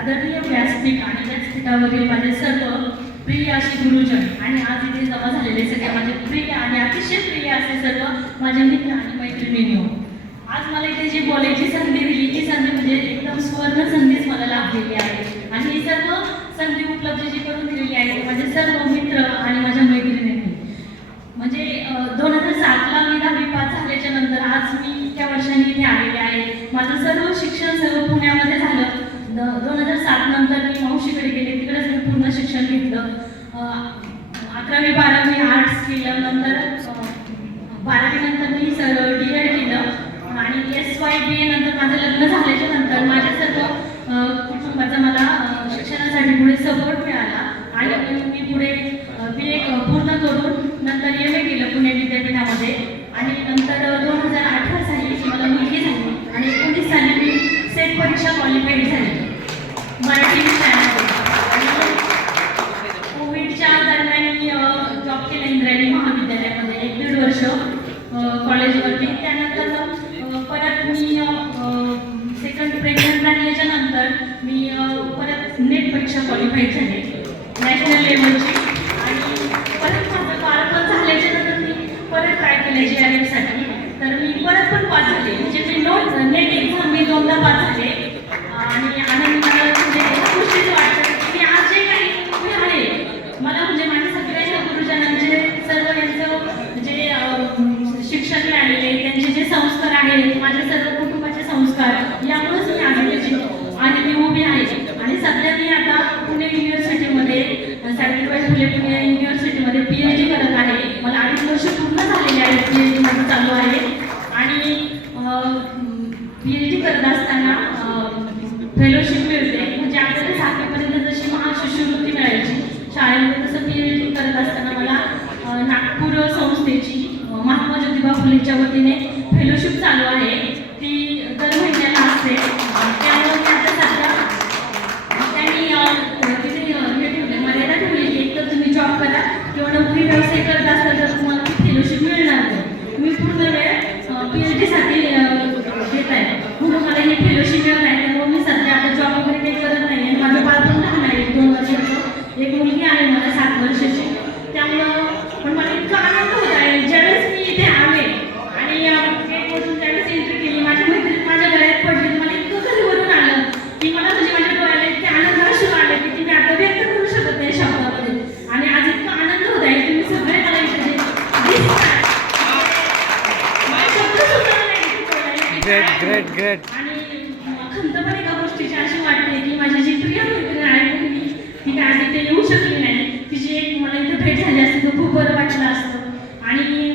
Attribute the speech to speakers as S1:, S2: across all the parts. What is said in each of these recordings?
S1: आदरणीय व्यासपीठ आणि व्यासपीठावरील माझे सर्व प्रिय असे गुरुजन आणि आज इथे जमा झालेले सगळे माझे प्रिय आणि अतिशय प्रिय असे सर्व माझे मित्र आणि मैत्रिणींनो. आज मला इथे जी बोलायची संधी दिली ती संधी म्हणजे एकदम सुवर्ण संधीच मला लाभलेली आहे. आणि ही सर्व संधी उपलब्ध जी अकरावी बारावी आर्ट्स केलं नंतर बारावी नंतर मी सर डी एड केलं. आणि एस वाय बी ए नंतर माझं लग्न झाल्याच्यानंतर माझ्या सर्व कुटुंबाचा मला शिक्षणासाठी पुढे सपोर्ट मिळाला. आणि मी- मी पुढे बी ए पूर्ण करून नंतर एम ए केलं पुणे विद्यापीठामध्ये. आणि नंतर दोन हजार अठरा साली मला मुलगी झाली. आणि एकोणीस साली मी सेट परीक्षा क्वालिफाईड झाली. नेट परीक्षा झाले नॅशनल लेवलची आणि परत माझं बाळपण झाल्याच्यानंतर मी परत ट्राय केले जे आर एफसाठी तर मी परत पण पास झाले. म्हणजे मी नोट नेट एक्झाम मी दोनदा पास झाले. आणि आनंद मला म्हणजे ह्या गोष्टीचं वाटतं की मी आज जे काही मी आहे मला म्हणजे माझ्या सगळ्या गुरुजनांचे सर्व यांचं जे अं, शिक्षण मिळालेले आहे, त्यांचे जे संस्कार आहेत माझ्या सर्व कुटुंबाचे संस्कार यामुळेच मी आज इथे आणि मी उभी आहे आणि सध्या मी आता पुणे युनिव्हर्सिटीमध्ये सावित्रीबाई पुणे युनिव्हर्सिटीमध्ये पी एच डी करत आहे. मला अडीच वर्ष पूर्ण झालेले आहे पी एच डी माझं चालू आहे. आणि पी एच डी करत असताना फेलोशिप मिळते. म्हणजे आपल्याला सातवीपर्यंत जशी महाशिष्यवृत्ती मिळायची शाळेमध्ये तसं पी एच डी करत असताना मला नागपूर संस्थेची महात्मा ज्योतिबा फुलेच्या वतीने फेलोशिप चालू आहे ती दर महिन्याला असते त्यामुळे मी आता सध्या त्यांनी अ, तिथे अ, हे ठेवले मर्यादा ठेवलेली एक तर तुम्ही जॉब करा किंवा नोकरी व्यवसाय करत असला तर तुम्हाला ती फेलोशिप मिळणार नाही तुम्ही पूर्ण वेळ पी एच डीसाठी घेत आहे म्हणून मला ही फेलोशिप मिळत आहे त्यामुळे मी सध्या आता जॉब वगैरे काही करत नाही आणि माझं बालपण लहान आहे एक दोन वर्षाचं एक मुलगी आहे मला सात वर्षाची त्यामुळं पण मला इतका आनंद होत आहे ज्यावेळेस मी इथे आले आणि गेटमधून त्यावेळेस एंट्री केली माझ्या मैत्रीण माझ्या गळ्यात पडली मला इतकं घरी भरून आलं की मला म्हणजे माझ्या डोळ्याला इतके आनंद अश्रू आले की ती मी आता व्यक्त करू शकत नाही शब्दामध्ये आणि आज इतका आनंद होत आहे तुम्ही सगळे मला इथे जे दिसताय. मला शब्द सुद्धा नाही इथे बोलायला की
S2: ग्रेट ग्रेट ग्रेट
S1: खंत पण एका गोष्टीची अशी वाटते की माझी जी प्रिय मैत्रीण आहे मुलगी, ती काय आज इथे येऊ शकली नाही. तिची एक मला इथे भेट झाली असती तर खूप बरं वाटलं असतं. आणि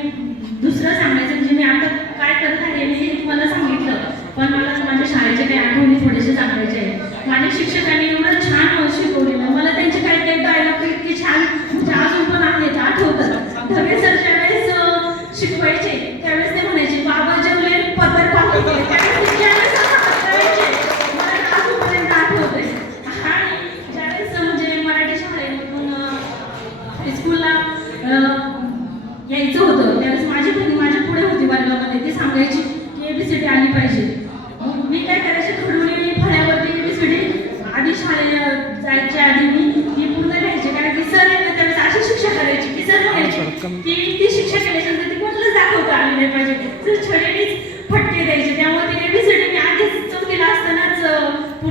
S1: दुसरं सांगायचं म्हणजे मी आता काय करत आहे हे तुम्हाला सांगितलं पण मला माझ्या शाळेच्या काही आठवणी थोडेसे सांगायचे आहेत माझ्या शिक्षकांनी एवढं छान शिकवलेलं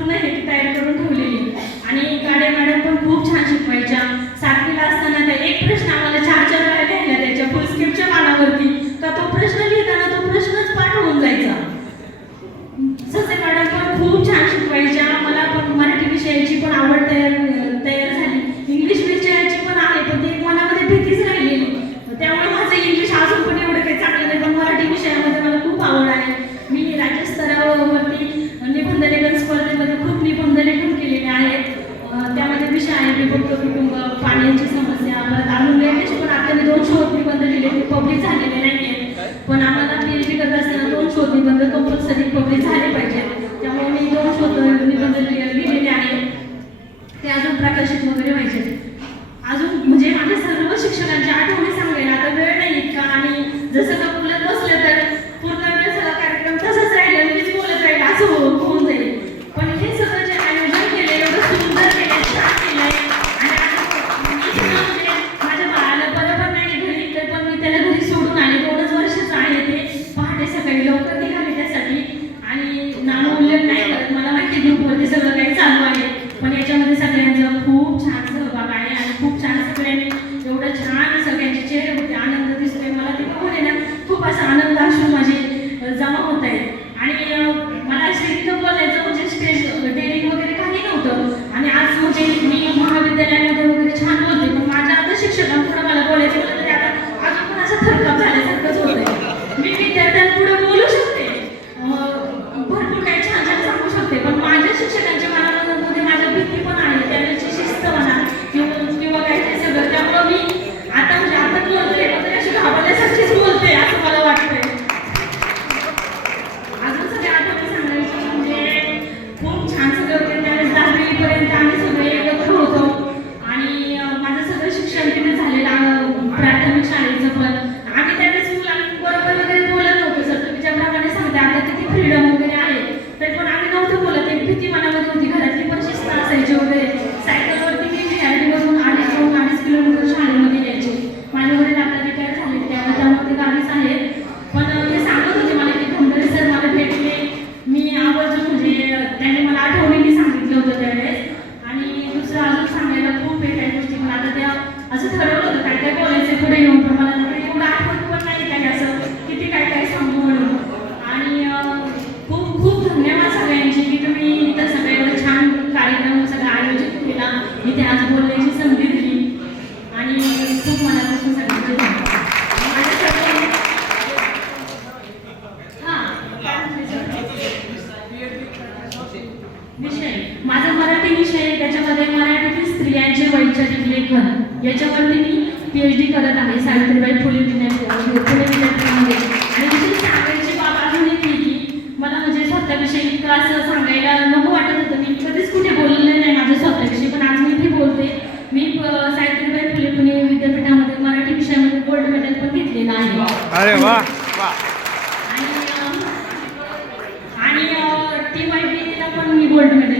S1: पूर्ण हे तयार ठरवलं होतं काय पुढे येऊन पण एवढं आठवत
S2: अरे वा.
S1: आणि टीम आय पी पण मी गोल्ड मेडल